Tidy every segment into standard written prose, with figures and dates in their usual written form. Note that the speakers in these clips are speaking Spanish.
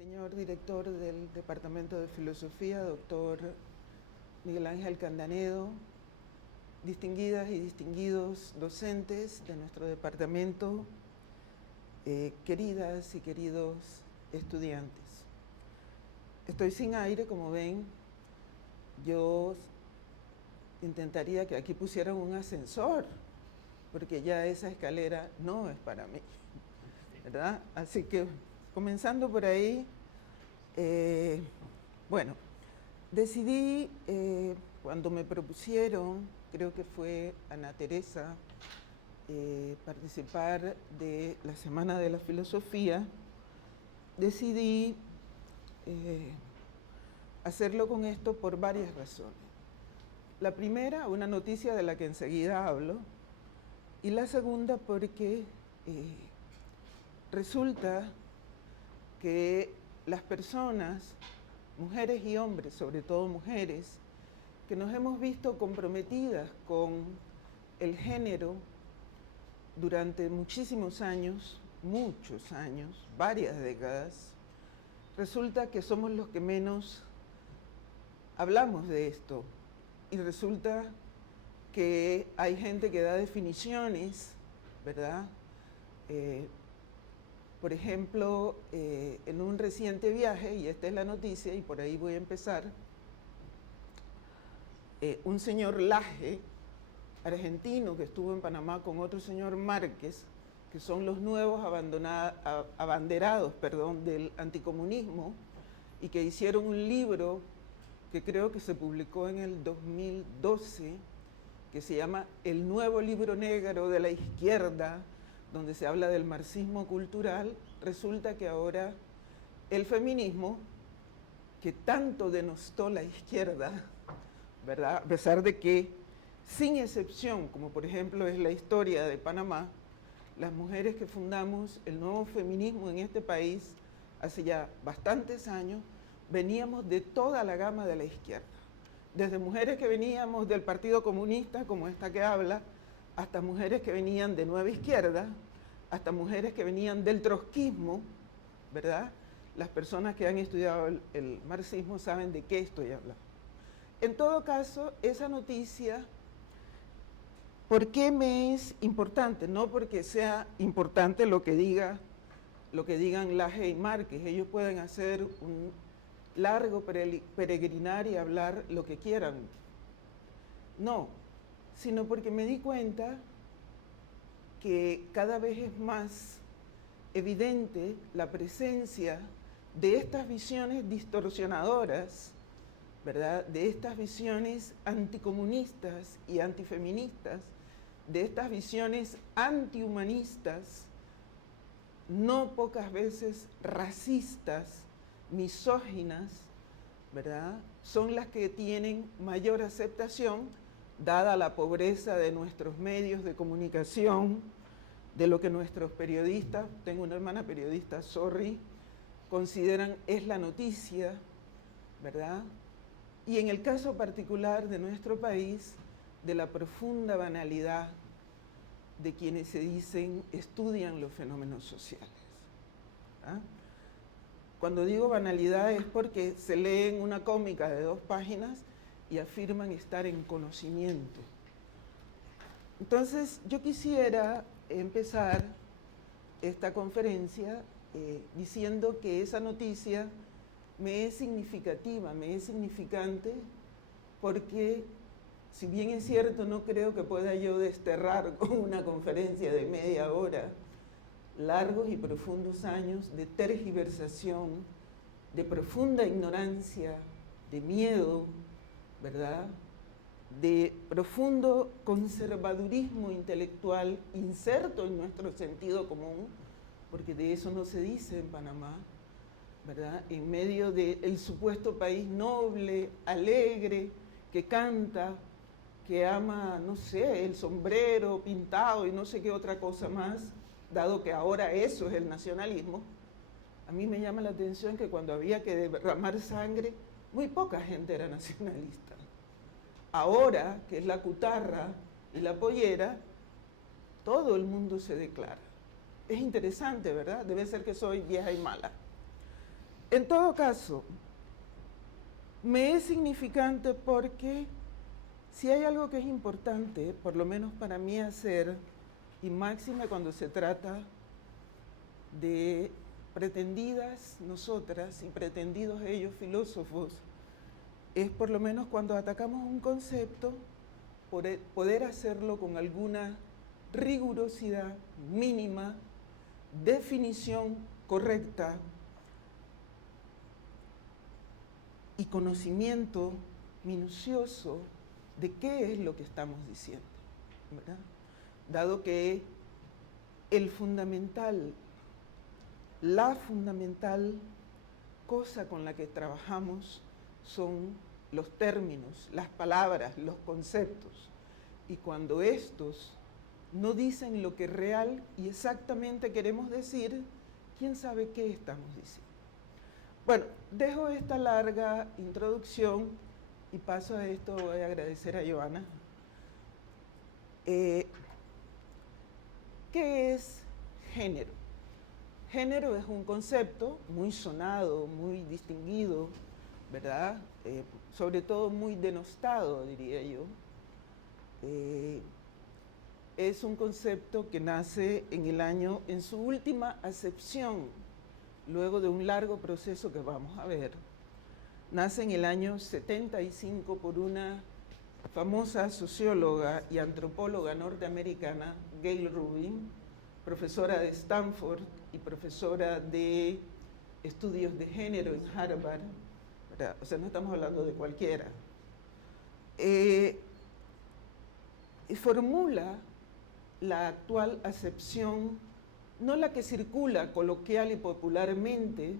Señor director del Departamento de Filosofía, doctor Miguel Ángel Candanedo, distinguidas y distinguidos docentes de nuestro departamento, queridas y queridos estudiantes. Estoy sin aire, como ven. Yo intentaría que aquí pusieran un ascensor, porque ya esa escalera no es para mí, ¿verdad? Así que, comenzando por ahí, bueno, decidí, cuando me propusieron, creo que fue Ana Teresa, participar de la Semana de la Filosofía, decidí hacerlo con esto por varias razones. La primera, una noticia de la que enseguida hablo, y la segunda porque resulta que las personas, mujeres y hombres, sobre todo mujeres, que nos hemos visto comprometidas con el género durante muchísimos años, varias décadas, resulta que somos los que menos hablamos de esto. Y resulta que hay gente que da definiciones, ¿verdad? Por ejemplo, en un reciente viaje, y esta es la noticia, y por ahí voy a empezar, un señor Laje, argentino, que estuvo en Panamá con otro señor Márquez, que son los nuevos abanderados del anticomunismo, y que hicieron un libro que creo que se publicó en el 2012, que se llama El Nuevo Libro Negro de la Izquierda, donde se habla del marxismo cultural. Resulta que ahora el feminismo, que tanto denostó la izquierda, ¿verdad? A pesar de que, sin excepción, como por ejemplo es la historia de Panamá, las mujeres que fundamos el nuevo feminismo en este país hace ya bastantes años, veníamos de toda la gama de la izquierda. Desde mujeres que veníamos del Partido Comunista, como esta que habla, hasta mujeres que venían de Nueva Izquierda, hasta mujeres que venían del trotskismo, ¿verdad? Las personas que han estudiado el marxismo saben de qué estoy hablando. En todo caso, esa noticia, ¿por qué me es importante? No porque sea importante lo que digan Laje y Márquez. Ellos pueden hacer un largo peregrinar y hablar lo que quieran. No, sino porque me di cuenta que cada vez es más evidente la presencia de estas visiones distorsionadoras, ¿verdad? De estas visiones anticomunistas y antifeministas, de estas visiones antihumanistas, no pocas veces racistas, misóginas, ¿verdad? Son las que tienen mayor aceptación, dada la pobreza de nuestros medios de comunicación, de lo que nuestros periodistas, tengo una hermana periodista, consideran es la noticia, ¿verdad? Y en el caso particular de nuestro país, de la profunda banalidad de quienes se dicen estudian los fenómenos sociales. ¿Ah? Cuando digo banalidad es porque se leen una cómica de 2 páginas y afirman estar en conocimiento. Entonces, yo quisiera empezar esta conferencia diciendo que esa noticia me es significativa, me es significante, porque si bien es cierto, no creo que pueda yo desterrar con una conferencia de media hora largos y profundos años de tergiversación, de profunda ignorancia, de miedo, ¿verdad? De profundo conservadurismo intelectual inserto en nuestro sentido común, porque de eso no se dice en Panamá, ¿verdad? En medio del supuesto país noble, alegre, que canta, que ama, no sé, el sombrero pintado y no sé qué otra cosa más, dado que ahora eso es el nacionalismo. A mí me llama la atención que cuando había que derramar sangre, muy poca gente era nacionalista. Ahora, que es la cutarra y la pollera, todo el mundo se declara. Es interesante, ¿verdad? Debe ser que soy vieja y mala. En todo caso, me es significante porque si hay algo que es importante, por lo menos para mí hacer, y máxime cuando se trata de pretendidas nosotras y pretendidos ellos filósofos, es por lo menos cuando atacamos un concepto, poder hacerlo con alguna rigurosidad mínima, definición correcta y conocimiento minucioso de qué es lo que estamos diciendo, ¿verdad? Dado que la fundamental cosa con la que trabajamos son los términos, las palabras, los conceptos. Y cuando estos no dicen lo que real y exactamente queremos decir, ¿quién sabe qué estamos diciendo? Bueno, dejo esta larga introducción y paso a esto. Voy a agradecer a Joana. ¿Qué es género? Género es un concepto muy sonado, muy distinguido, ¿verdad? Sobre todo muy denostado, diría yo. Es un concepto que nace en su última acepción, luego de un largo proceso que vamos a ver. Nace en el año 75 por una famosa socióloga y antropóloga norteamericana, Gayle Rubin, profesora de Stanford y profesora de estudios de género en Harvard, ¿verdad? O sea, no estamos hablando de cualquiera. Y formula la actual acepción, no la que circula coloquial y popularmente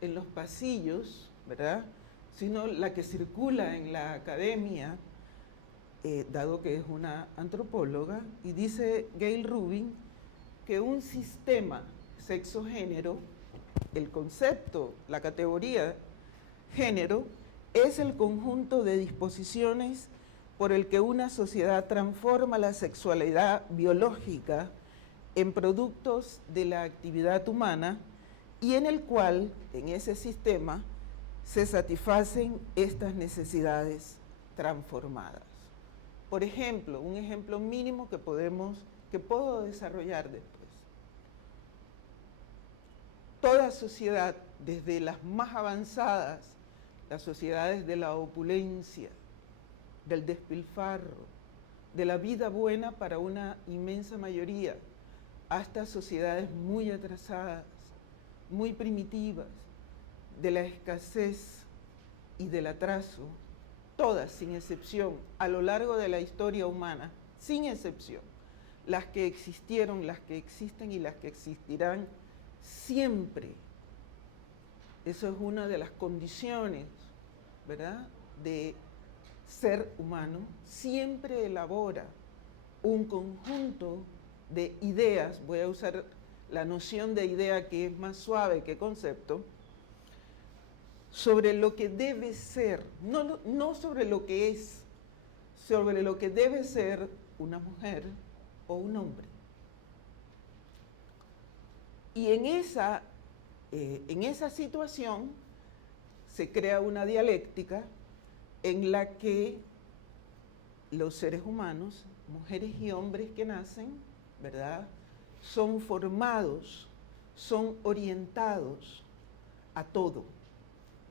en los pasillos, ¿verdad?, sino la que circula en la academia, dado que es una antropóloga, y dice Gayle Rubin que un sistema sexo-género, el concepto, la categoría género, es el conjunto de disposiciones por el que una sociedad transforma la sexualidad biológica en productos de la actividad humana y en el cual, en ese sistema, se satisfacen estas necesidades transformadas. Por ejemplo, un ejemplo mínimo que puedo desarrollar después. Toda sociedad, desde las más avanzadas, las sociedades de la opulencia, del despilfarro, de la vida buena para una inmensa mayoría, hasta sociedades muy atrasadas, muy primitivas, de la escasez y del atraso, todas sin excepción, a lo largo de la historia humana, sin excepción, las que existieron, las que existen y las que existirán siempre. Eso es una de las condiciones, ¿verdad?, de ser humano, siempre elabora un conjunto de ideas, voy a usar la noción de idea que es más suave que concepto, sobre lo que debe ser, no sobre lo que es, sobre lo que debe ser una mujer o un hombre. Y en esa situación se crea una dialéctica en la que los seres humanos, mujeres y hombres que nacen, ¿verdad?, son formados, son orientados a todo,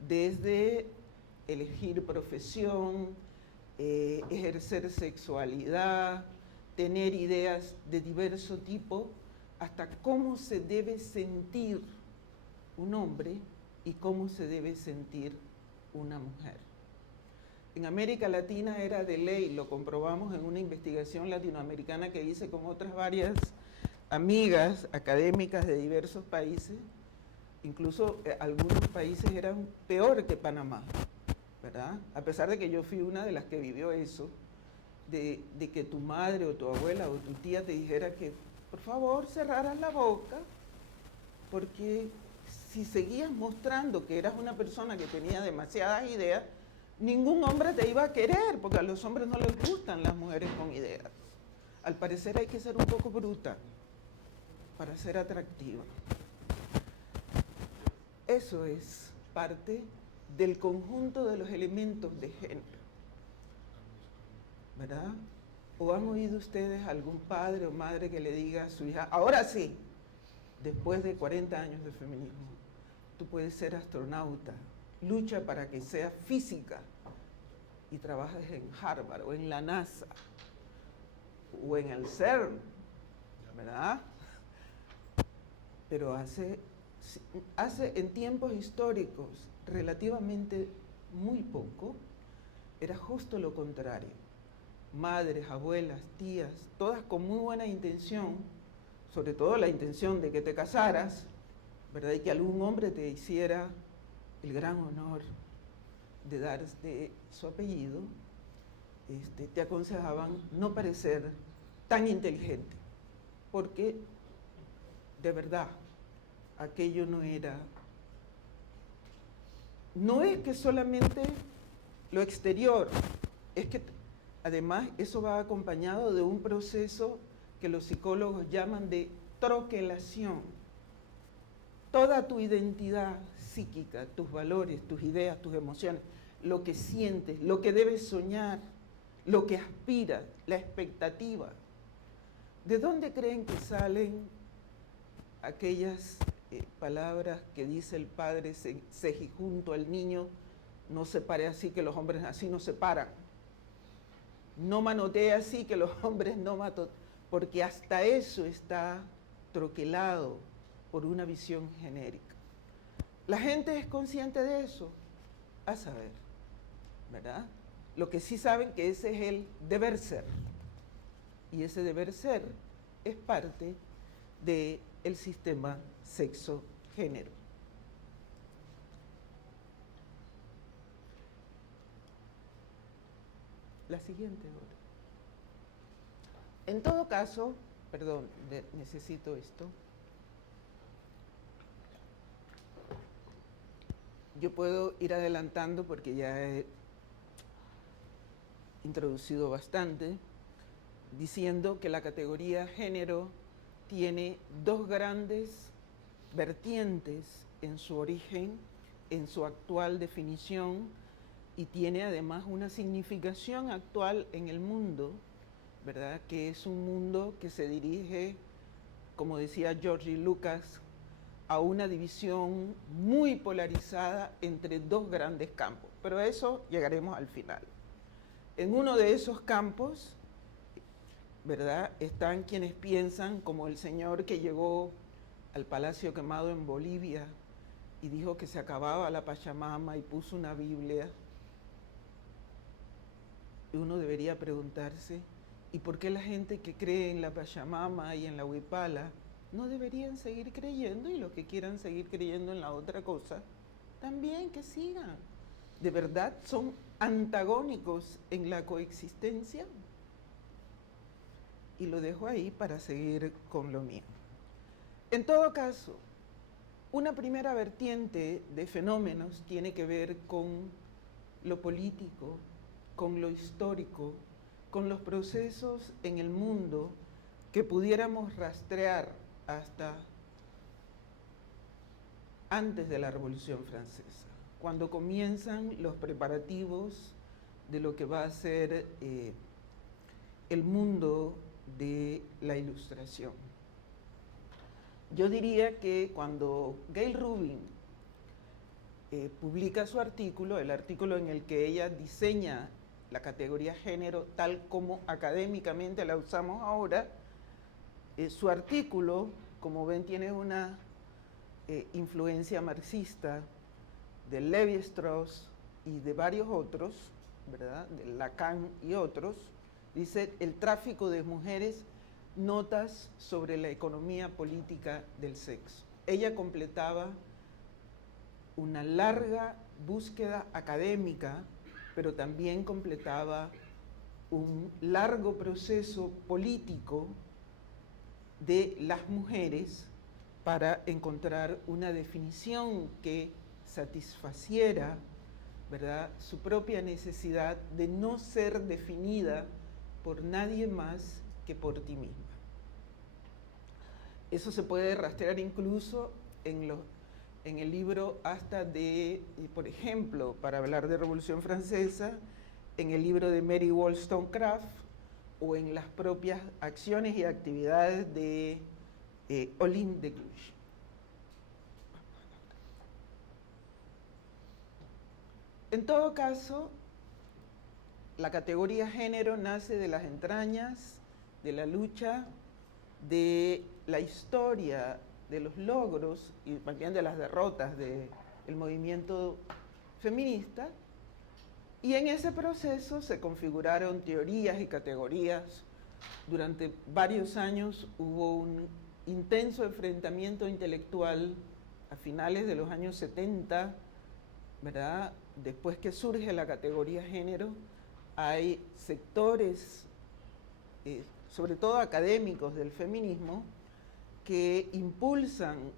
desde elegir profesión, ejercer sexualidad, tener ideas de diverso tipo, hasta cómo se debe sentir un hombre y cómo se debe sentir una mujer. En América Latina era de ley, lo comprobamos en una investigación latinoamericana que hice con otras varias amigas académicas de diversos países. Incluso algunos países eran peor que Panamá, ¿verdad? A pesar de que yo fui una de las que vivió eso, de que tu madre o tu abuela o tu tía te dijera que por favor cerraras la boca, porque si seguías mostrando que eras una persona que tenía demasiadas ideas, ningún hombre te iba a querer, porque a los hombres no les gustan las mujeres con ideas. Al parecer hay que ser un poco bruta para ser atractiva. Eso es parte del conjunto de los elementos de género, ¿verdad? ¿O han oído ustedes algún padre o madre que le diga a su hija, ahora sí, después de 40 años de feminismo, tú puedes ser astronauta, lucha para que seas física y trabajes en Harvard o en la NASA o en el CERN, ¿verdad? Pero hace en tiempos históricos relativamente muy poco, era justo lo contrario. Madres, abuelas, tías, todas con muy buena intención, sobre todo la intención de que te casaras, ¿verdad? Y que algún hombre te hiciera el gran honor de darte su apellido, te aconsejaban no parecer tan inteligente, porque de verdad aquello no es que solamente lo exterior, es que además eso va acompañado de un proceso que los psicólogos llaman de troquelación. Toda tu identidad psíquica, tus valores, tus ideas, tus emociones, lo que sientes, lo que debes soñar, lo que aspiras, la expectativa. ¿De dónde creen que salen aquellas palabras que dice el padre junto al niño, no se pare así que los hombres así no se paran? No manotee así que los hombres no matan, porque hasta eso está troquelado por una visión genérica. La gente es consciente de eso, a saber, ¿verdad? Lo que sí saben que ese es el deber ser, y ese deber ser es parte del sistema sexo-género. La siguiente hora. En todo caso, perdón, necesito esto. Yo puedo ir adelantando porque ya he introducido bastante, diciendo que la categoría género tiene dos grandes vertientes en su origen, en su actual definición, y tiene además una significación actual en el mundo, ¿verdad? Que es un mundo que se dirige, como decía George Lucas, a una división muy polarizada entre dos grandes campos. Pero a eso llegaremos al final. En uno de esos campos, ¿verdad?, están quienes piensan, como el señor que llegó al Palacio Quemado en Bolivia y dijo que se acababa la Pachamama y puso una Biblia. Y uno debería preguntarse, ¿y por qué la gente que cree en la Pachamama y en la Huipala no deberían seguir creyendo, y los que quieran seguir creyendo en la otra cosa, también que sigan? ¿De verdad son antagónicos en la coexistencia? Y lo dejo ahí para seguir con lo mío. En todo caso, una primera vertiente de fenómenos tiene que ver con lo político, con lo histórico, con los procesos en el mundo que pudiéramos rastrear hasta antes de la Revolución Francesa, cuando comienzan los preparativos de lo que va a ser el mundo de la Ilustración. Yo diría que cuando Gayle Rubin publica su artículo, el artículo en el que ella diseña la categoría género tal como académicamente la usamos ahora, su artículo, como ven, tiene una influencia marxista de Lévi-Strauss y de varios otros, ¿verdad?, de Lacan y otros. Dice: el tráfico de mujeres, notas sobre la economía política del sexo. Ella completaba una larga búsqueda académica, pero también completaba un largo proceso político de las mujeres para encontrar una definición que satisfaciera, ¿verdad?, su propia necesidad de no ser definida por nadie más que por ti misma. Eso se puede rastrear incluso en en el libro hasta de, por ejemplo, para hablar de Revolución Francesa, en el libro de Mary Wollstonecraft o en las propias acciones y actividades de Olympe de Gouges. En todo caso, la categoría género nace de las entrañas, de la lucha, de la historia, de los logros y también de las derrotas del movimiento feminista, y en ese proceso se configuraron teorías y categorías. Durante varios años hubo un intenso enfrentamiento intelectual a finales de los años 70, ¿verdad? Después que surge la categoría género, hay sectores, sobre todo académicos del feminismo, que impulsan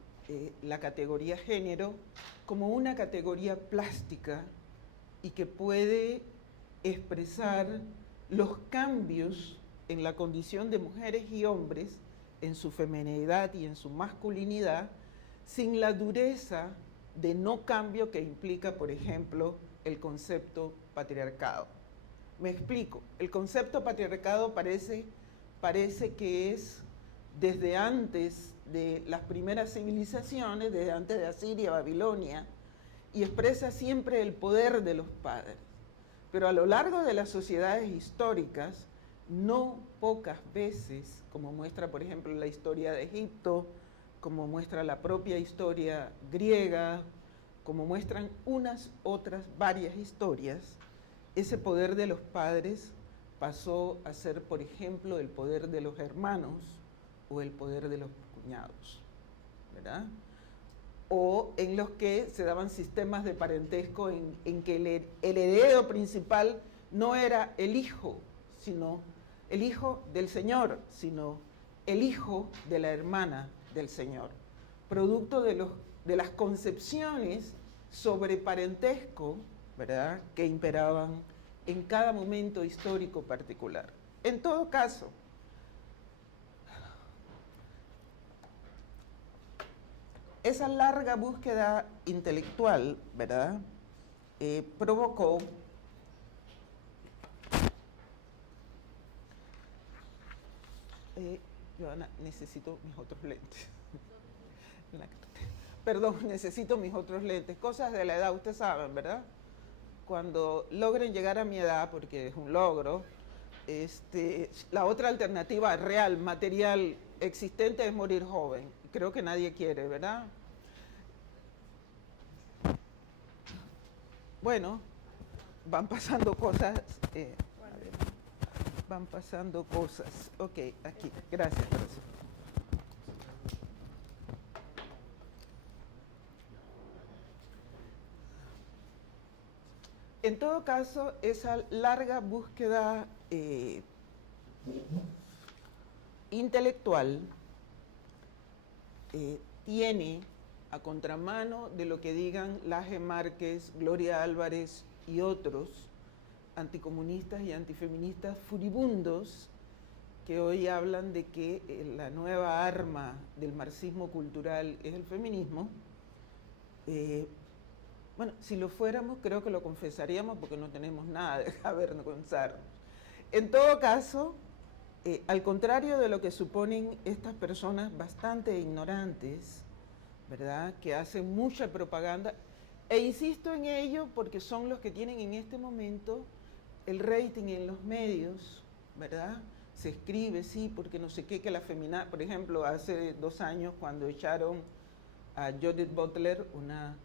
la categoría género como una categoría plástica y que puede expresar los cambios en la condición de mujeres y hombres, en su feminidad y en su masculinidad, sin la dureza de no cambio que implica, por ejemplo, el concepto patriarcado. Me explico, el concepto patriarcado parece que es desde antes de las primeras civilizaciones, desde antes de Asiria, Babilonia, y expresa siempre el poder de los padres. Pero a lo largo de las sociedades históricas, no pocas veces, como muestra por ejemplo la historia de Egipto, como muestra la propia historia griega, como muestran unas otras varias historias, ese poder de los padres pasó a ser, por ejemplo, el poder de los hermanos o el poder de los cuñados, ¿verdad? O en los que se daban sistemas de parentesco en que el heredero principal no era el hijo, sino el hijo del Señor, sino el hijo de la hermana del Señor, producto de las concepciones sobre parentesco, ¿verdad?, que imperaban en cada momento histórico particular. En todo caso, esa larga búsqueda intelectual, ¿verdad?, provocó Joana, necesito mis otros lentes. Perdón, necesito mis otros lentes. Cosas de la edad, ustedes saben, ¿verdad? Cuando logren llegar a mi edad, porque es un logro, la otra alternativa real, material, existente es morir joven. Creo que nadie quiere, ¿verdad? Bueno, van pasando cosas. Van pasando cosas. Ok, aquí. Gracias, profesor. En todo caso, esa larga búsqueda intelectual tiene, a contramano de lo que digan Laje Márquez, Gloria Álvarez y otros anticomunistas y antifeministas furibundos, que hoy hablan de que la nueva arma del marxismo cultural es el feminismo. Bueno, si lo fuéramos, creo que lo confesaríamos porque no tenemos nada de avergonzarnos. En todo caso, al contrario de lo que suponen estas personas bastante ignorantes, ¿verdad?, que hacen mucha propaganda, e insisto en ello porque son los que tienen en este momento el rating en los medios, ¿verdad? Se escribe, sí, porque no sé qué, que la feminazi, por ejemplo, hace 2 años cuando echaron a Judith Butler, una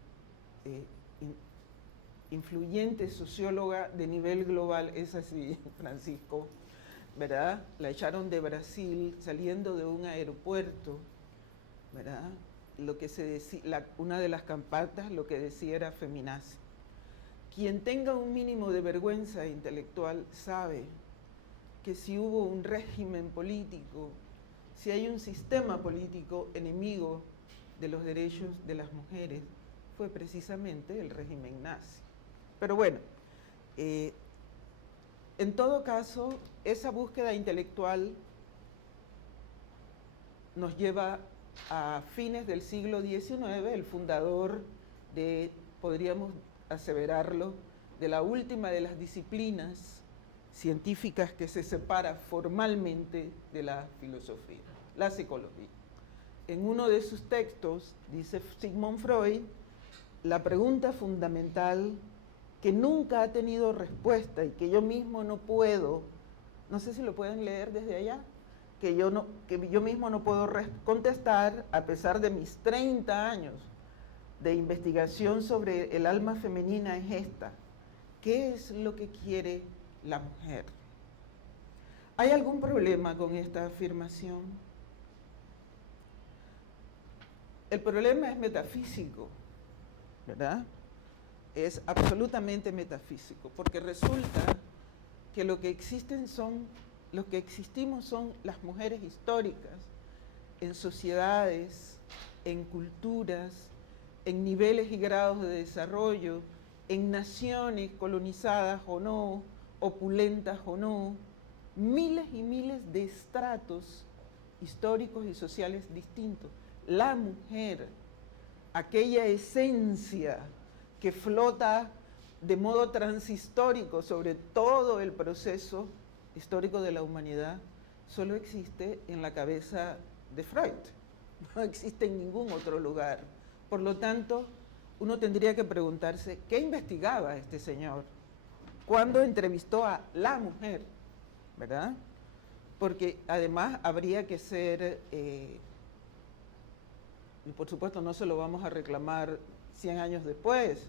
influyente socióloga de nivel global, es así, Francisco, ¿verdad? La echaron de Brasil saliendo de un aeropuerto, ¿verdad? Lo que se decía, una de las campatas lo que decía era feminazi. Quien tenga un mínimo de vergüenza intelectual sabe que si hubo un régimen político, si hay un sistema político enemigo de los derechos de las mujeres, fue precisamente el régimen nazi. Pero bueno, en todo caso, esa búsqueda intelectual nos lleva a fines del siglo XIX, el fundador de, podríamos aseverarlo, de la última de las disciplinas científicas que se separa formalmente de la filosofía, la psicología. En uno de sus textos, dice Sigmund Freud, la pregunta fundamental que nunca ha tenido respuesta y que yo mismo no puedo, no sé si lo pueden leer desde allá, que yo mismo no puedo contestar a pesar de mis 30 años de investigación sobre el alma femenina, es esta: ¿qué es lo que quiere la mujer? ¿Hay algún problema con esta afirmación? El problema es metafísico, ¿verdad? Es absolutamente metafísico, porque resulta que lo que existimos son las mujeres históricas en sociedades, en culturas, en niveles y grados de desarrollo, en naciones colonizadas o no, opulentas o no, miles y miles de estratos históricos y sociales distintos. La mujer, aquella esencia que flota de modo transhistórico sobre todo el proceso histórico de la humanidad, solo existe en la cabeza de Freud, no existe en ningún otro lugar. Por lo tanto, uno tendría que preguntarse, ¿qué investigaba este señor cuando entrevistó a la mujer? ¿Verdad? Porque además habría que ser, y por supuesto no se lo vamos a reclamar 100 años después,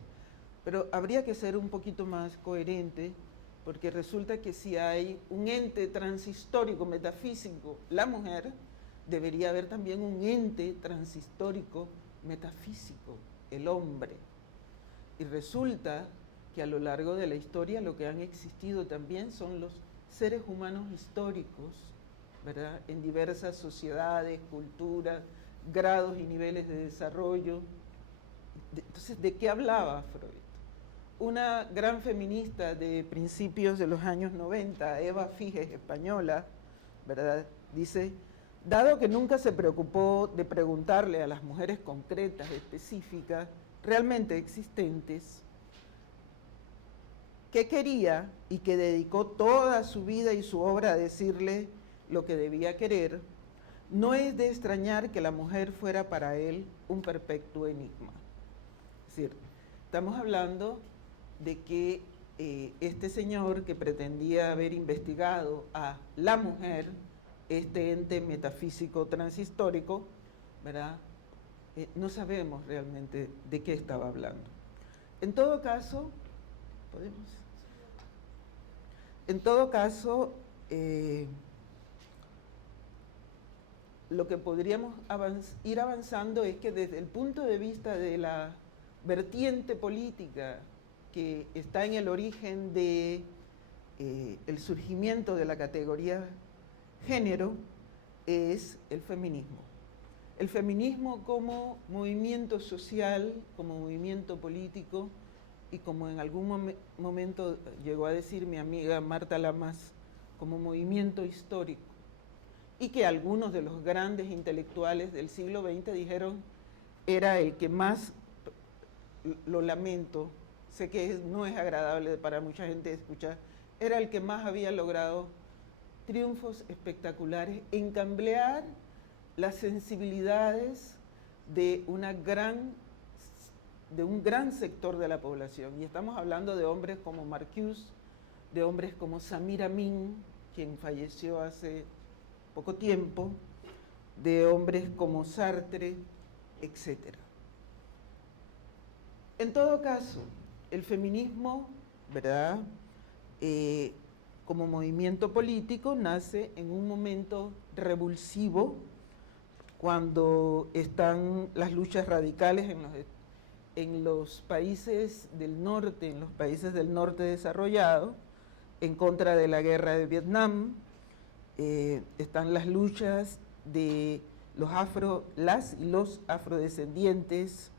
pero habría que ser un poquito más coherente, porque resulta que si hay un ente transhistórico, metafísico, la mujer, debería haber también un ente transhistórico, metafísico, el hombre. Y resulta que a lo largo de la historia lo que han existido también son los seres humanos históricos, ¿verdad? En diversas sociedades, culturas, grados y niveles de desarrollo. Entonces, ¿de qué hablaba Freud? Una gran feminista de principios de los años 90, Eva Figes, española, ¿verdad? Dice, dado que nunca se preocupó de preguntarle a las mujeres concretas, específicas, realmente existentes, qué quería y que dedicó toda su vida y su obra a decirle lo que debía querer, no es de extrañar que la mujer fuera para él un perpetuo enigma. Es decir, estamos hablando de que este señor que pretendía haber investigado a la mujer, este ente metafísico transhistórico, ¿verdad? No sabemos realmente de qué estaba hablando. En todo caso, ¿podemos? En todo caso, lo que podríamos ir avanzando es que desde el punto de vista de la vertiente política que está en el origen de el surgimiento de la categoría género, es el feminismo. El feminismo como movimiento social, como movimiento político y como en algún momento llegó a decir mi amiga Marta Lamas, como movimiento histórico. Y que algunos de los grandes intelectuales del siglo XX dijeron era el que más, lo lamento, sé que no es agradable para mucha gente escuchar, era el que más había logrado triunfos espectaculares en cambiar las sensibilidades de un gran sector de la población. Y estamos hablando de hombres como Marcuse, de hombres como Samir Amin, quien falleció hace poco tiempo, de hombres como Sartre, etc. En todo caso, el feminismo, ¿verdad?, como movimiento político nace en un momento revulsivo, cuando están las luchas radicales en los países del norte, en los países del norte desarrollado, en contra de la guerra de Vietnam, están las luchas de las y los afrodescendientes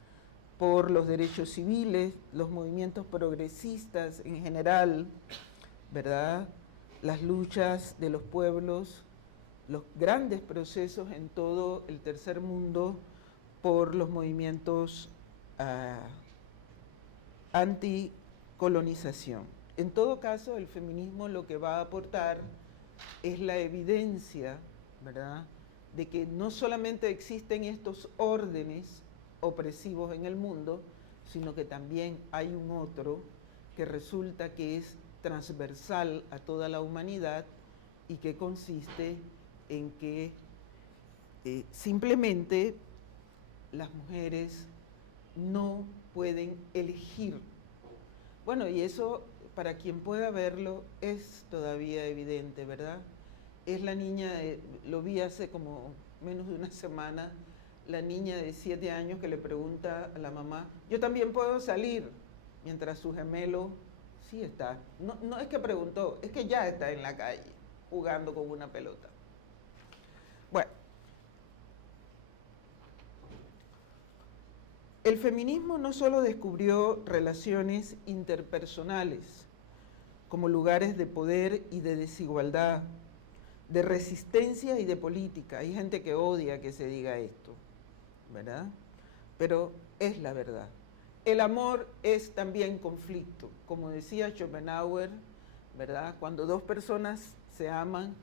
por los derechos civiles, los movimientos progresistas en general, ¿verdad? Las luchas de los pueblos los grandes procesos en todo el tercer mundo por los movimientos anticolonización. En todo caso, el feminismo lo que va a aportar es la evidencia, ¿verdad?, de que no solamente existen estos órdenes opresivos en el mundo, sino que también hay un otro que resulta que es transversal a toda la humanidad y que consiste en que simplemente las mujeres no pueden elegir. Bueno, y eso para quien pueda verlo es todavía evidente, ¿verdad? Es la niña, lo vi hace como menos de una semana, la niña de 7 años que le pregunta a la mamá, ¿yo también puedo salir? Mientras su gemelo sí está. No es que preguntó, es que ya está en la calle jugando con una pelota. Bueno, el feminismo no solo descubrió relaciones interpersonales como lugares de poder y de desigualdad, de resistencia y de política. Hay gente que odia que se diga esto, ¿verdad? Pero es la verdad. El amor es también conflicto. Como decía Schopenhauer, ¿verdad? Cuando dos personas se aman,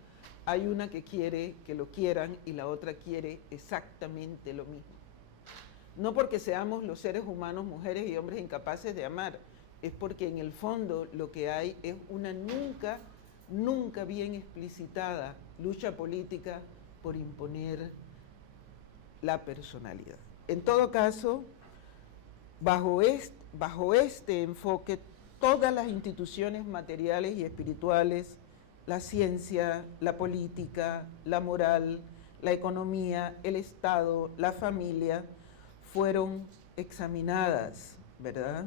hay una que quiere que lo quieran y la otra quiere exactamente lo mismo. No porque seamos los seres humanos, mujeres y hombres incapaces de amar, es porque en el fondo lo que hay es una nunca bien explicitada lucha política por imponer la personalidad. En todo caso, bajo este enfoque, todas las instituciones materiales y espirituales, la ciencia, la política, la moral, la economía, el Estado, la familia, fueron examinadas, ¿verdad?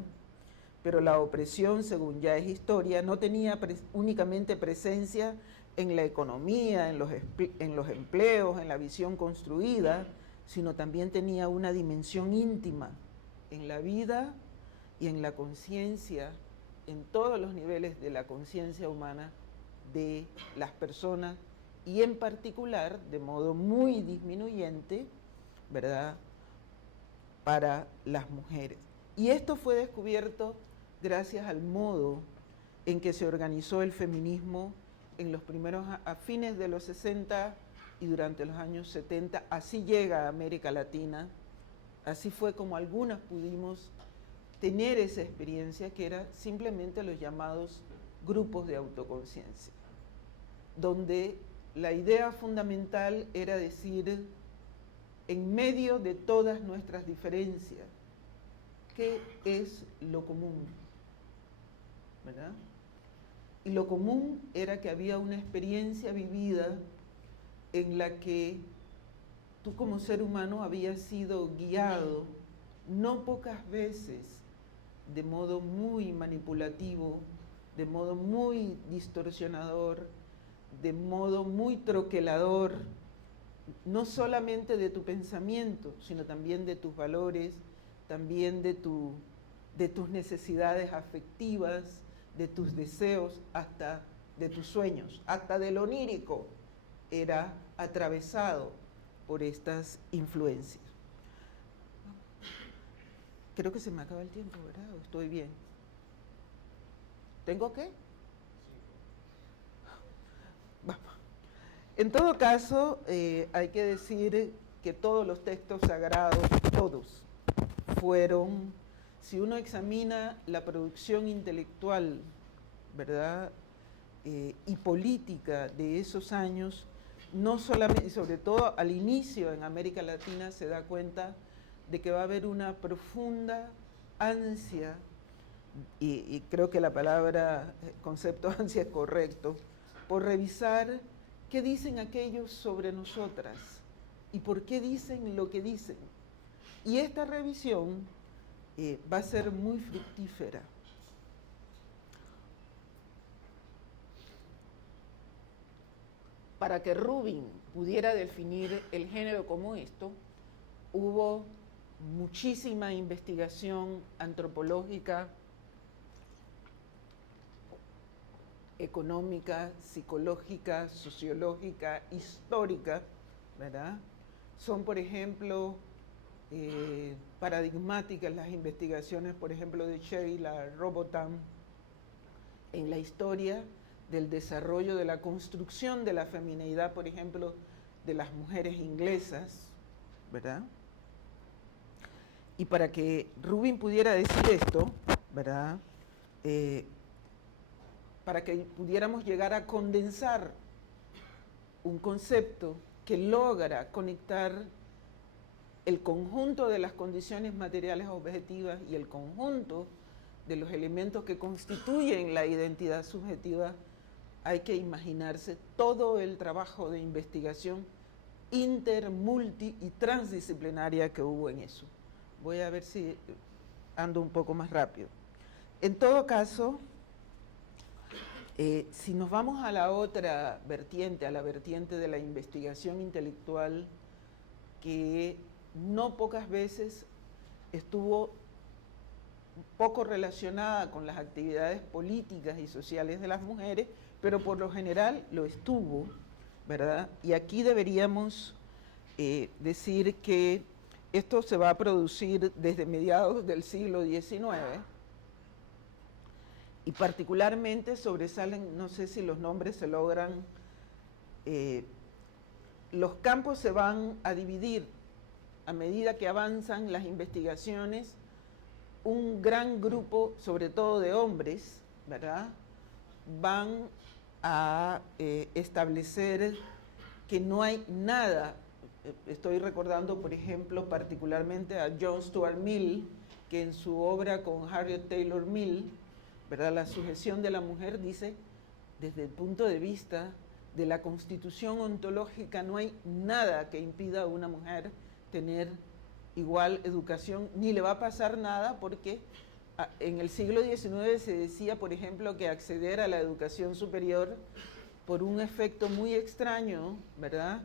Pero la opresión, según ya es historia, no tenía únicamente presencia en la economía, en los empleos, en la visión construida, sino también tenía una dimensión íntima en la vida y en la conciencia, en todos los niveles de la conciencia humana de las personas y en particular, de modo muy disminuyente, ¿verdad?, para las mujeres. Y esto fue descubierto gracias al modo en que se organizó el feminismo en los primeros, a fines de los 60 y durante los años 70. Así llega a América Latina, así fue como algunas pudimos tener esa experiencia, que era simplemente los llamados grupos de autoconciencia, donde la idea fundamental era decir, en medio de todas nuestras diferencias, ¿qué es lo común? ¿Verdad? Y lo común era que había una experiencia vivida en la que tú como ser humano habías sido guiado, no pocas veces, de modo muy manipulativo, de modo muy distorsionador, de modo muy troquelador, no solamente de tu pensamiento, sino también de tus valores, también de tus necesidades afectivas, de tus deseos, hasta de tus sueños, hasta de lo onírico, era atravesado por estas influencias. Creo que se me acaba el tiempo, ¿verdad? ¿O estoy bien? ¿Tengo qué? Vamos. En todo caso, hay que decir que todos los textos sagrados, todos, fueron, si uno examina la producción intelectual, ¿verdad?, y política de esos años, no solamente, y sobre todo al inicio en América Latina, se da cuenta de que va a haber una profunda ansia, y creo que la palabra, concepto ansia es correcto, por revisar qué dicen aquellos sobre nosotras y por qué dicen lo que dicen. Y esta revisión va a ser muy fructífera. Para que Rubin pudiera definir el género como esto, hubo muchísima investigación antropológica económica, psicológica, sociológica, histórica, ¿verdad? Son, por ejemplo, paradigmáticas las investigaciones, por ejemplo, de Sheila Robotham en la historia del desarrollo de la construcción de la femineidad, por ejemplo, de las mujeres inglesas, ¿verdad? Y para que Rubin pudiera decir esto, ¿verdad? Para que pudiéramos llegar a condensar un concepto que logra conectar el conjunto de las condiciones materiales objetivas y el conjunto de los elementos que constituyen la identidad subjetiva, hay que imaginarse todo el trabajo de investigación inter, multi y transdisciplinaria que hubo en eso. Voy a ver si ando un poco más rápido. En todo caso, si nos vamos a la otra vertiente, a la vertiente de la investigación intelectual, que no pocas veces estuvo poco relacionada con las actividades políticas y sociales de las mujeres, pero por lo general lo estuvo, ¿verdad? Y aquí deberíamos decir que esto se va a producir desde mediados del siglo XIX, y particularmente sobresalen, no sé si los nombres se logran, los campos se van a dividir a medida que avanzan las investigaciones. Un gran grupo, sobre todo de hombres, ¿verdad?, van a establecer que no hay nada. Estoy recordando, por ejemplo, particularmente a John Stuart Mill, que en su obra con Harriet Taylor Mill, ¿verdad?, La sujeción de la mujer, dice, desde el punto de vista de la constitución ontológica, no hay nada que impida a una mujer tener igual educación, ni le va a pasar nada, porque en el siglo XIX se decía, por ejemplo, que acceder a la educación superior, por un efecto muy extraño, ¿verdad?,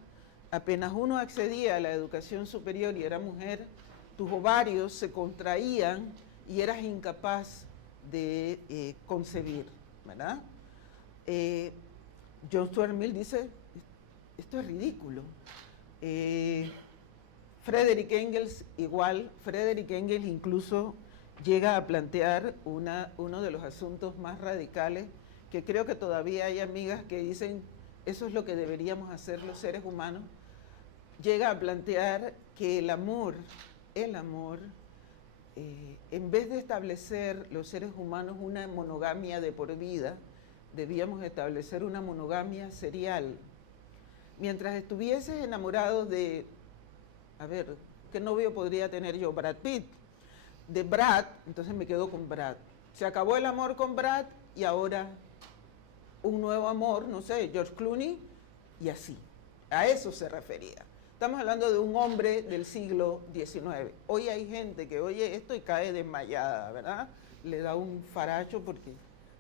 apenas uno accedía a la educación superior y era mujer, tus ovarios se contraían y eras incapaz de concebir, ¿verdad? John Stuart Mill dice, esto es ridículo. Friedrich Engels igual, Friedrich Engels incluso llega a plantear uno de los asuntos más radicales, que creo que todavía hay amigas que dicen, eso es lo que deberíamos hacer los seres humanos. Llega a plantear que el amor, en vez de establecer los seres humanos una monogamia de por vida, debíamos establecer una monogamia serial. Mientras estuvieses enamorado de, a ver, ¿qué novio podría tener yo? Brad Pitt. De Brad, entonces me quedo con Brad. Se acabó el amor con Brad y ahora un nuevo amor, no sé, George Clooney, y así. A eso se refería. Estamos hablando de un hombre del siglo XIX. Hoy hay gente que oye esto y cae desmayada, ¿verdad? Le da un faracho porque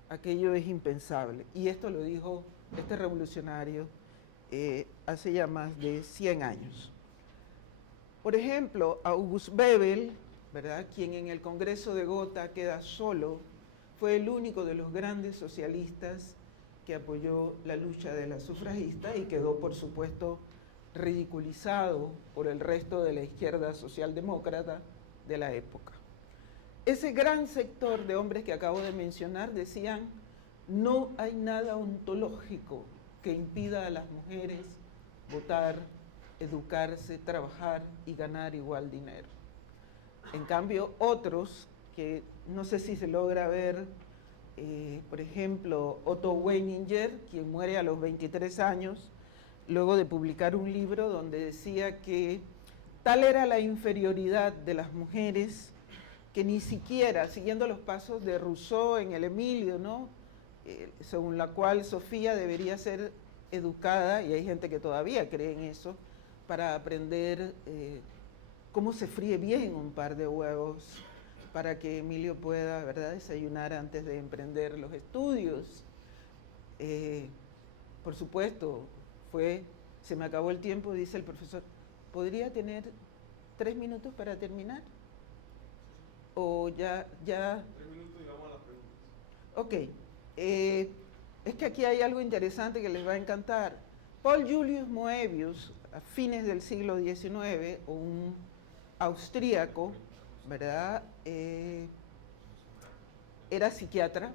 aquello es impensable. Y esto lo dijo este revolucionario hace ya más de 100 años. Por ejemplo, August Bebel, ¿verdad?, quien en el Congreso de Gotha queda solo, fue el único de los grandes socialistas que apoyó la lucha de las sufragistas y quedó, por supuesto, ridiculizado por el resto de la izquierda socialdemócrata de la época. Ese gran sector de hombres que acabo de mencionar decían, no hay nada ontológico que impida a las mujeres votar, educarse, trabajar y ganar igual dinero. En cambio, otros, que no sé si se logra ver, por ejemplo, Otto Weininger, quien muere a los 23 años, luego de publicar un libro donde decía que tal era la inferioridad de las mujeres que ni siquiera, siguiendo los pasos de Rousseau en el Emilio, ¿no?, según la cual Sofía debería ser educada, y hay gente que todavía cree en eso, para aprender cómo se fríe bien un par de huevos, para que Emilio pueda, ¿verdad?, desayunar antes de emprender los estudios. Por supuesto, se me acabó el tiempo, dice el profesor, ¿podría tener 3 minutos para terminar? O ya... 3 minutos y vamos a las preguntas. Ok. es que aquí hay algo interesante que les va a encantar. Paul Julius Moebius, a fines del siglo XIX, un austríaco, ¿verdad? Era psiquiatra,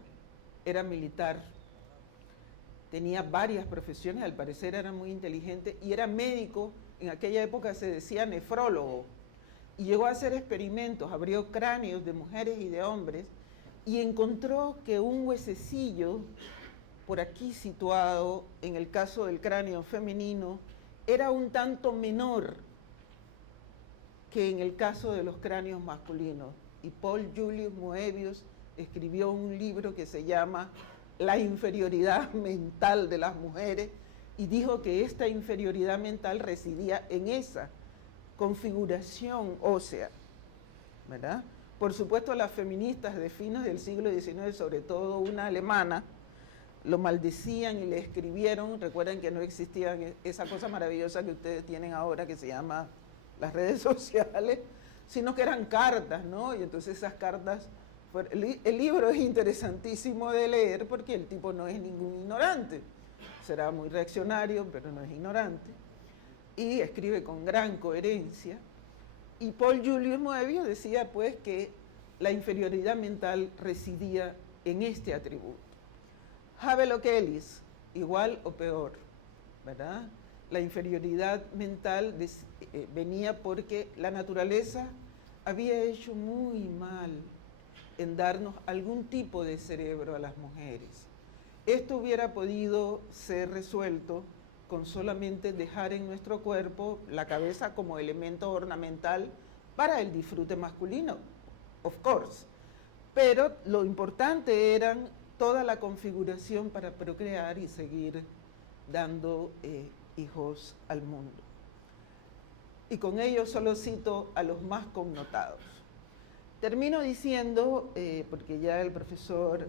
era militar, tenía varias profesiones, al parecer era muy inteligente, y era médico, en aquella época se decía nefrólogo, y llegó a hacer experimentos, abrió cráneos de mujeres y de hombres, y encontró que un huesecillo, por aquí situado, en el caso del cráneo femenino, era un tanto menor que en el caso de los cráneos masculinos. Y Paul Julius Moebius escribió un libro que se llama La inferioridad mental de las mujeres, y dijo que esta inferioridad mental residía en esa configuración ósea, ¿verdad? Por supuesto, las feministas de fines del siglo XIX, sobre todo una alemana, lo maldecían y le escribieron. Recuerden que no existían esa cosa maravillosa que ustedes tienen ahora que se llama las redes sociales, sino que eran cartas, ¿no? Y entonces esas cartas, el libro es interesantísimo de leer porque el tipo no es ningún ignorante, será muy reaccionario, pero no es ignorante, y escribe con gran coherencia. Y Paul Julius Moebius decía pues que la inferioridad mental residía en este atributo. Havelock Ellis, igual o peor, ¿verdad? La inferioridad mental venía porque la naturaleza había hecho muy mal en darnos algún tipo de cerebro a las mujeres. Esto hubiera podido ser resuelto con solamente dejar en nuestro cuerpo la cabeza como elemento ornamental para el disfrute masculino, of course. Pero lo importante eran toda la configuración para procrear y seguir dando hijos al mundo. Y con ello solo cito a los más connotados. Termino diciendo, porque ya el profesor,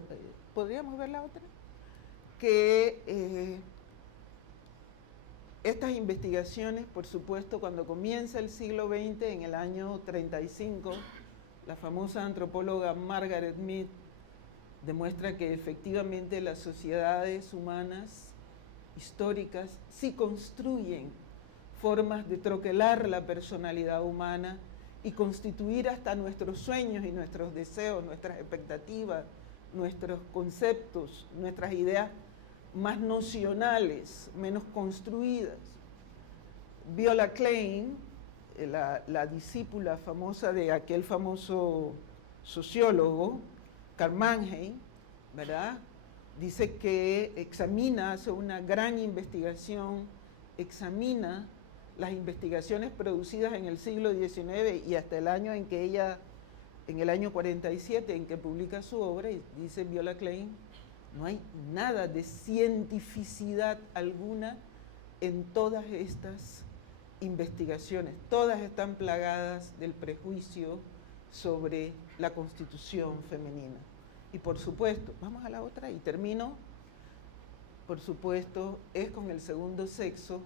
¿podríamos ver la otra? Que estas investigaciones, por supuesto, cuando comienza el siglo XX, en el año 35, la famosa antropóloga Margaret Mead demuestra que efectivamente las sociedades humanas históricas sí construyen formas de troquelar la personalidad humana y constituir hasta nuestros sueños y nuestros deseos, nuestras expectativas, nuestros conceptos, nuestras ideas más nocionales, menos construidas. Viola Klein, la discípula famosa de aquel famoso sociólogo, Karl Mannheim, ¿verdad? Dice que hace una gran investigación, examina las investigaciones producidas en el siglo XIX y hasta el año en que ella, en el año 47, en que publica su obra, y dice Viola Klein, no hay nada de cientificidad alguna en todas estas investigaciones. Todas están plagadas del prejuicio sobre la constitución femenina. Y por supuesto, vamos a la otra y termino, por supuesto, es con el segundo sexo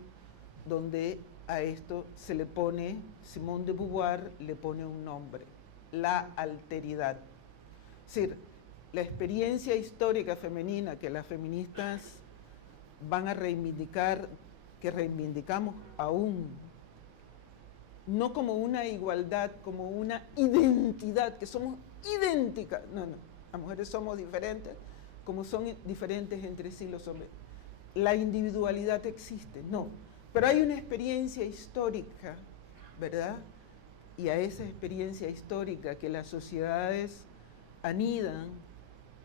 donde a esto se le pone, Simone de Beauvoir le pone un nombre, la alteridad. Es decir, la experiencia histórica femenina que las feministas van a reivindicar, que reivindicamos aún, no como una igualdad, como una identidad, que somos idénticas, no, las mujeres somos diferentes, como son diferentes entre sí los hombres. La individualidad existe, no, pero hay una experiencia histórica, ¿verdad? Y a esa experiencia histórica que las sociedades anidan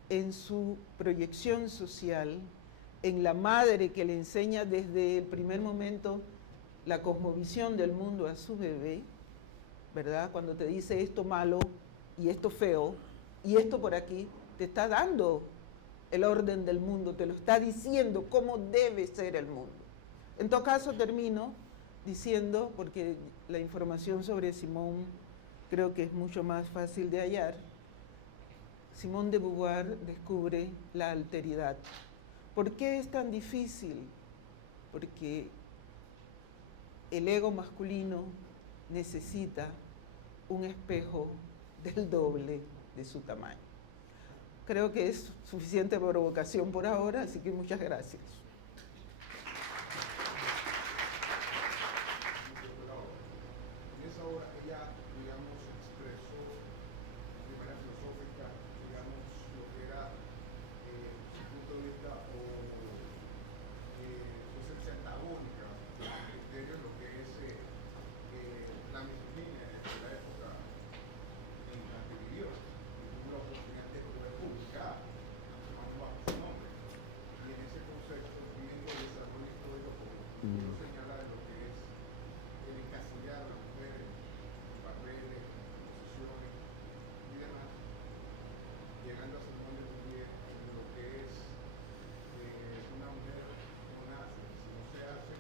en su proyección social, en la madre que le enseña desde el primer momento la cosmovisión del mundo a su bebé, ¿verdad? Cuando te dice esto malo y esto feo y esto por aquí, te está dando el orden del mundo, te lo está diciendo cómo debe ser el mundo. En todo caso, termino diciendo, porque la información sobre Simone creo que es mucho más fácil de hallar, Simone de Beauvoir descubre la alteridad. ¿Por qué es tan difícil? Porque el ego masculino necesita un espejo del doble de su tamaño. Creo que es suficiente provocación por ahora, así que muchas gracias. En esa obra ella, digamos, expresó de manera filosófica, digamos, lo que era su punto de vista o concepción antagónica de los criterios, lo que es la misoginia de la época en la que vivió. Y tuvo la oportunidad de poder publicar bajo su nombre. Y en ese concepto, viendo el desarrollo histórico, como lo señala de lo que es el encasillar a la mujer en papeles, en posiciones y demás, llegando a ser muy bien en lo que es una mujer no nace, si no se hace,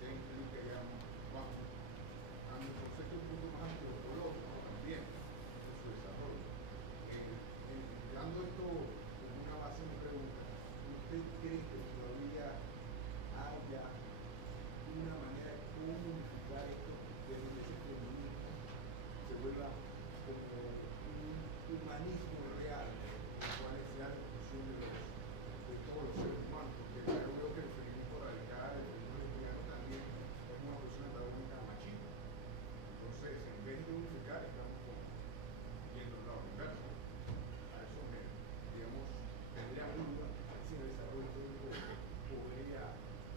que implica, digamos, bajo a mi concepto un mundo más antropológico también en su desarrollo. Dando esto como una base, me pregunta, ¿usted cree que todavía haya una manera de cómo unificar esto de donde ese feminismo se vuelva como un humanismo real en el cual sea la inclusión de todos los seres humanos? Porque claro, veo que el feminismo radical, el feminismo lesbiano también es una persona antagónica machista. Entonces, en vez de unificar, estamos como yendo al lado inverso. A eso me, digamos, tendría duda si el desarrollo histórico podría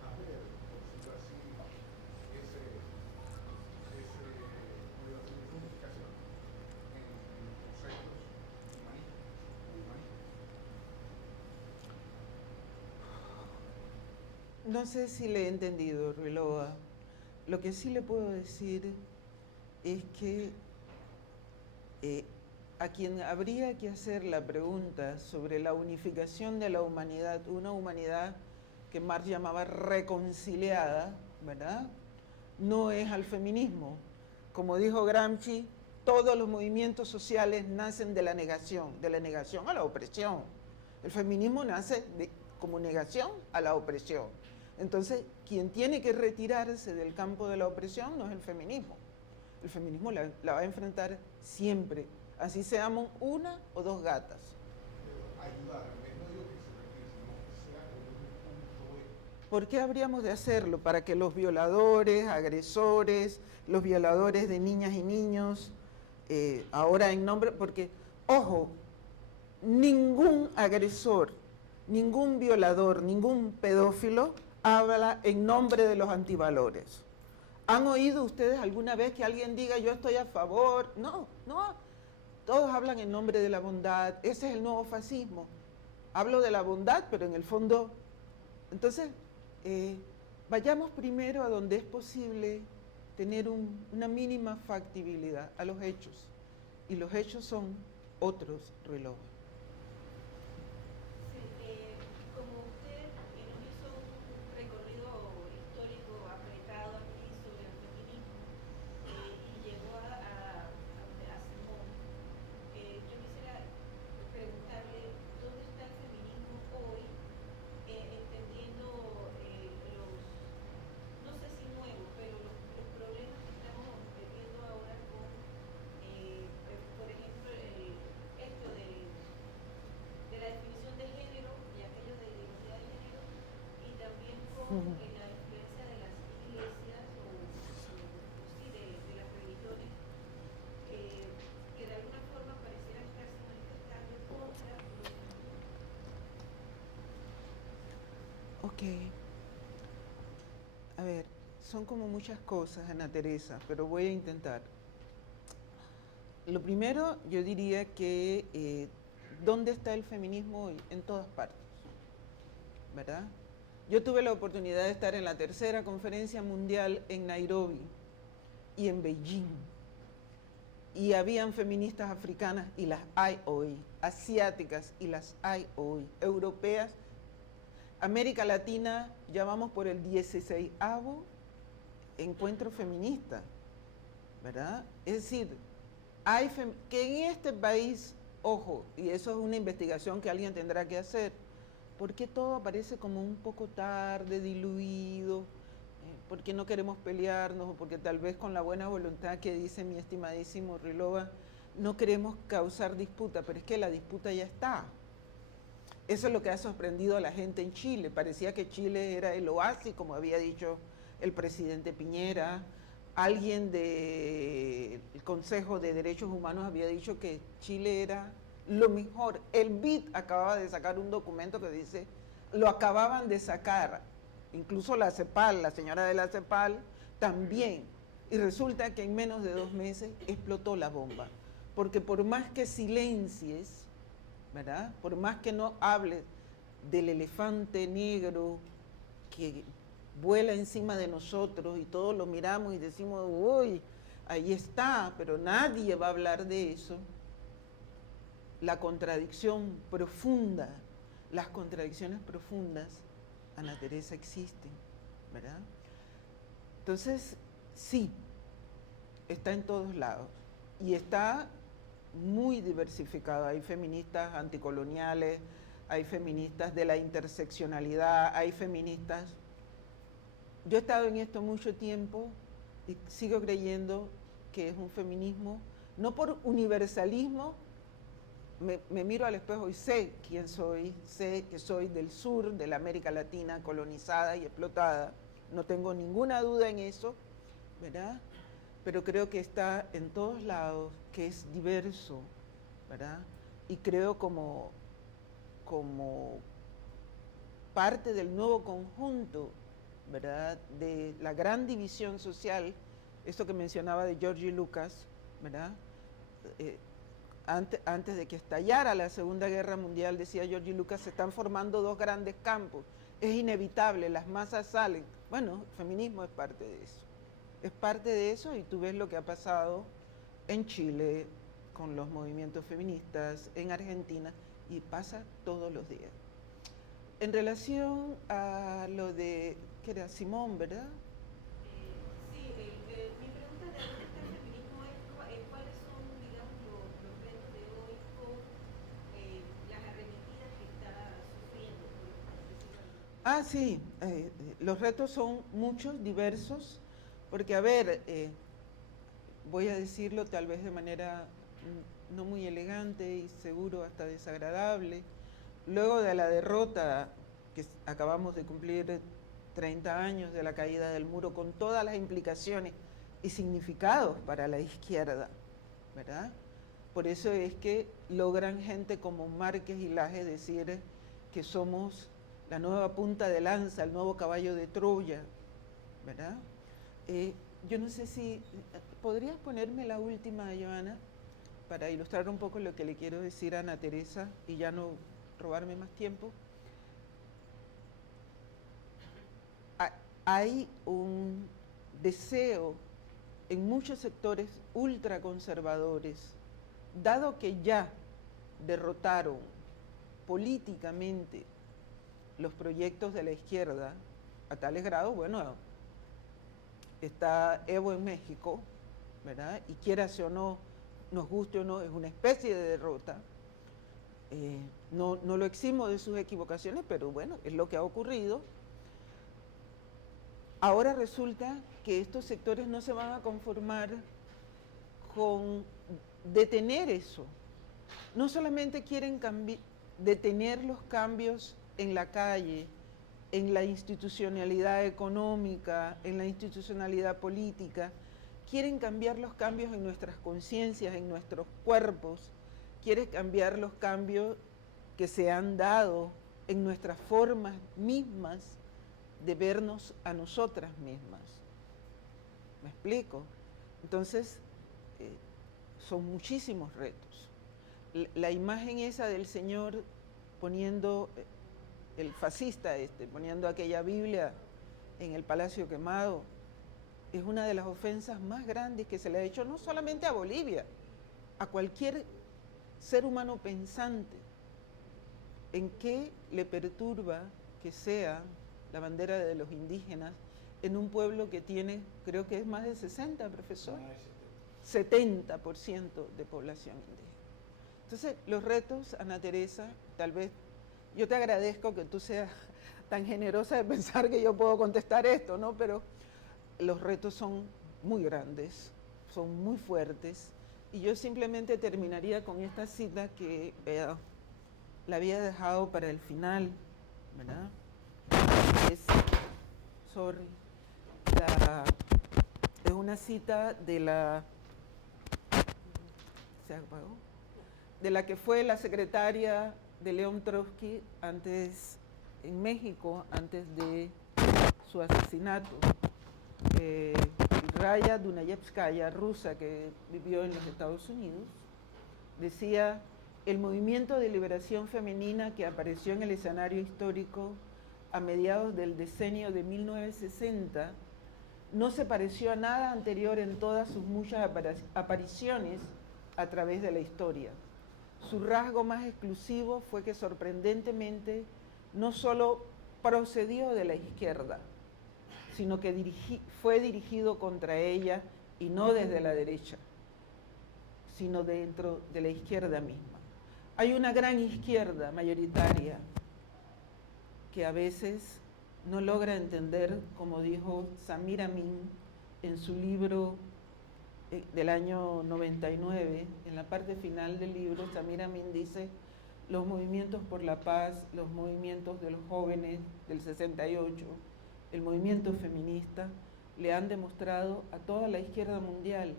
haber, por decirlo así, esa unificación en los conceptos humanistas o humanistas. No sé si le he entendido, Ruiloa. Lo que sí le puedo decir es que a quien habría que hacer la pregunta sobre la unificación de la humanidad, una humanidad que Marx llamaba reconciliada, ¿verdad? No es al feminismo. Como dijo Gramsci, todos los movimientos sociales nacen de la negación a la opresión. El feminismo nace como negación a la opresión. Entonces, quien tiene que retirarse del campo de la opresión no es el feminismo. El feminismo la va a enfrentar siempre, así seamos una o dos gatas. Ayudar, no digo que se retire, sino que sea como un punto de... ¿Por qué habríamos de hacerlo? Para que los violadores, agresores, los violadores de niñas y niños, ahora en nombre, porque, ojo, ningún agresor, ningún violador, ningún pedófilo habla en nombre de los antivalores. ¿Han oído ustedes alguna vez que alguien diga yo estoy a favor? No, no. Todos hablan en nombre de la bondad. Ese es el nuevo fascismo. Hablo de la bondad, pero en el fondo... Entonces, vayamos primero a donde es posible tener una mínima factibilidad, a los hechos. Y los hechos son otros relojes. Como usted nos hizo un recorrido histórico apretado aquí sobre el feminismo y llegó a Simón, yo quisiera preguntarle dónde está el feminismo hoy, entendiendo los, no sé si nuevos, pero los problemas que estamos viviendo ahora con, por ejemplo, esto de la definición de género y aquello de identidad de género, y también con la influencia de las iglesias o sí, de las religiones que de alguna forma parecieran estarse manifestando contra los feminismos. Ok. A ver, son como muchas cosas, Ana Teresa, pero voy a intentar. Lo primero, yo diría que ¿dónde está el feminismo hoy? En todas partes, ¿verdad? Yo tuve la oportunidad de estar en la tercera conferencia mundial en Nairobi y en Beijing. Y habían feministas africanas y las hay hoy, asiáticas y las hay hoy, europeas. América Latina, ya vamos por el 16º encuentro feminista, ¿verdad? Es decir, hay que en este país, ojo, y eso es una investigación que alguien tendrá que hacer, ¿por qué todo aparece como un poco tarde, diluido? ¿Por qué no queremos pelearnos? O porque tal vez con la buena voluntad que dice mi estimadísimo Ruiloa, no queremos causar disputa, pero es que la disputa ya está. Eso es lo que ha sorprendido a la gente en Chile. Parecía que Chile era el oasis, como había dicho el presidente Piñera. Alguien del Consejo de Derechos Humanos había dicho que Chile era lo mejor. El BID acababa de sacar un documento que dice, lo acababan de sacar, incluso la CEPAL, la señora de la CEPAL también. Y resulta que en menos de 2 meses explotó la bomba. Porque por más que silencies, ¿verdad? Por más que no hables del elefante negro que vuela encima de nosotros y todos lo miramos y decimos, uy, ahí está, pero nadie va a hablar de eso. La contradicción profunda, las contradicciones profundas, Ana Teresa, existen, ¿verdad? Entonces, sí, está en todos lados y está muy diversificado. Hay feministas anticoloniales, hay feministas de la interseccionalidad, hay feministas. Yo he estado en esto mucho tiempo y sigo creyendo que es un feminismo, no por universalismo, me miro al espejo y sé quién soy, sé que soy del sur, de la América Latina, colonizada y explotada, no tengo ninguna duda en eso, ¿verdad? Pero creo que está en todos lados, que es diverso, ¿verdad? Y creo como parte del nuevo conjunto, ¿verdad? De la gran división social, esto que mencionaba de George Lucas, ¿verdad? Antes de que estallara la Segunda Guerra Mundial, decía George Lucas, se están formando 2 grandes campos, es inevitable, las masas salen. Bueno, el feminismo es parte de eso. Es parte de eso y tú ves lo que ha pasado en Chile con los movimientos feministas, en Argentina, y pasa todos los días. En relación a lo de, ¿qué era? Simón, ¿verdad? Sí, mi pregunta de dónde está el feminismo es cuáles son, digamos, los retos de hoy con las arremetidas que está sufriendo, por decirlo así. Sí, los retos son muchos, diversos, porque a ver, voy a decirlo tal vez de manera no muy elegante y seguro hasta desagradable. Luego de la derrota que acabamos de cumplir 30 años de la caída del muro, con todas las implicaciones y significados para la izquierda, ¿verdad? Por eso es que logran gente como Márquez y Laje decir que somos la nueva punta de lanza, el nuevo caballo de Troya, ¿verdad? Yo no sé si, ¿podrías ponerme la última, Joana, para ilustrar un poco lo que le quiero decir a Ana Teresa y ya no robarme más tiempo? Hay un deseo en muchos sectores ultraconservadores, dado que ya derrotaron políticamente los proyectos de la izquierda a tales grados, bueno, está Evo en México, ¿verdad? Y quieras o no, nos guste o no, es una especie de derrota. No lo eximo de sus equivocaciones, pero bueno, es lo que ha ocurrido. Ahora resulta que estos sectores no se van a conformar con detener eso. No solamente quieren detener los cambios en la calle, en la institucionalidad económica, en la institucionalidad política, quieren cambiar los cambios en nuestras conciencias, en nuestros cuerpos, quieren cambiar los cambios que se han dado en nuestras formas mismas de vernos a nosotras mismas. ¿Me explico? Entonces, son muchísimos retos. La imagen esa del Señor poniendo, el fascista poniendo aquella Biblia en el Palacio Quemado, es una de las ofensas más grandes que se le ha hecho no solamente a Bolivia, a cualquier ser humano pensante. ¿En qué le perturba que sea la bandera de los indígenas en un pueblo que tiene, creo que es más de 60, profesor? 70% de población indígena. Entonces, los retos, Ana Teresa, tal vez, yo te agradezco que tú seas tan generosa de pensar que yo puedo contestar esto, ¿no? Pero los retos son muy grandes, son muy fuertes, y yo simplemente terminaría con esta cita que la había dejado para el final, ¿verdad? Es, sorry, es una cita de la, ¿se apagó? De la que fue la secretaria de León Trotsky antes, en México, antes de su asesinato. Raya Dunayevskaya, rusa, que vivió en los Estados Unidos, decía: el movimiento de liberación femenina que apareció en el escenario histórico a mediados del decenio de 1960 no se pareció a nada anterior en todas sus muchas apariciones a través de la historia. Su rasgo más exclusivo fue que sorprendentemente no solo procedió de la izquierda, sino que fue dirigido contra ella, y no desde la derecha, sino dentro de la izquierda misma. Hay una gran izquierda mayoritaria que a veces no logra entender, como dijo Samir Amin en su libro del año 99, en la parte final del libro, Samir Amin dice: los movimientos por la paz, los movimientos de los jóvenes del 68, el movimiento feminista, le han demostrado a toda la izquierda mundial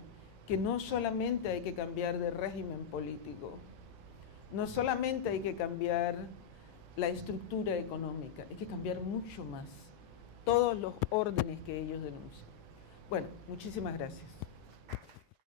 que no solamente hay que cambiar de régimen político, no solamente hay que cambiar la estructura económica, hay que cambiar mucho más, todos los órdenes que ellos denuncian. Bueno, muchísimas gracias.